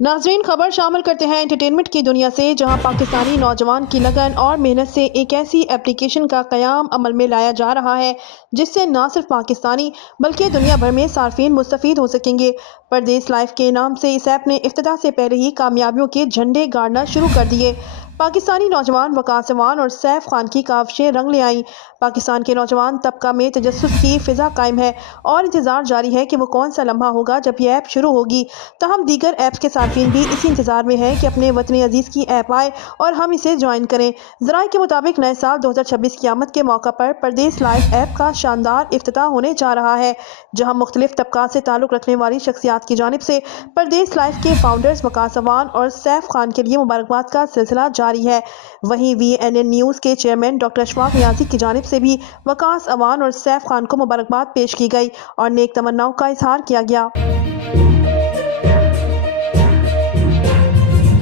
ناظرین، خبر شامل کرتے ہیں انٹرٹینمنٹ کی دنیا سے، جہاں پاکستانی نوجوان کی لگن اور محنت سے ایک ایسی ایپلیکیشن کا قیام عمل میں لایا جا رہا ہے جس سے نہ صرف پاکستانی بلکہ دنیا بھر میں صارفین مستفید ہو سکیں گے۔ پردیس لائف کے نام سے اس ایپ نے افتتاح سے پہلے ہی کامیابیوں کے جھنڈے گاڑنا شروع کر دیے۔ پاکستانی نوجوان وقاص اوان اور سیف خان کی کاوشیں رنگ لے آئیں۔ پاکستان کے نوجوان طبقہ میں تجسس کی فضا قائم ہے اور انتظار جاری ہے کہ وہ کون سا لمحہ ہوگا جب یہ ایپ شروع ہوگی۔ تاہم دیگر ایپس کے صارفین بھی اسی انتظار میں ہیں کہ اپنے وطن عزیز کی ایپ آئے اور ہم اسے جوائن کریں۔ ذرائع کے مطابق نئے سال 2026 کی آمد کے موقع پر پردیس لائف ایپ کا شاندار افتتاح ہونے جا رہا ہے، جہاں مختلف طبقات سے تعلق رکھنے والی شخصیات کی جانب سے پردیس لائف کے فاؤنڈرز وقاص اوان اور سیف خان کے لیے مبارکباد کا سلسلہ جاری ہے۔ وہیں VNN نیوز کے چیئرمین ڈاکٹر اشفاق نیازی کی جانب سے بھی وقاص اوان اور سیف خان کو مبارکباد پیش کی گئی اور نیک تمناؤں کا اظہار کیا گیا۔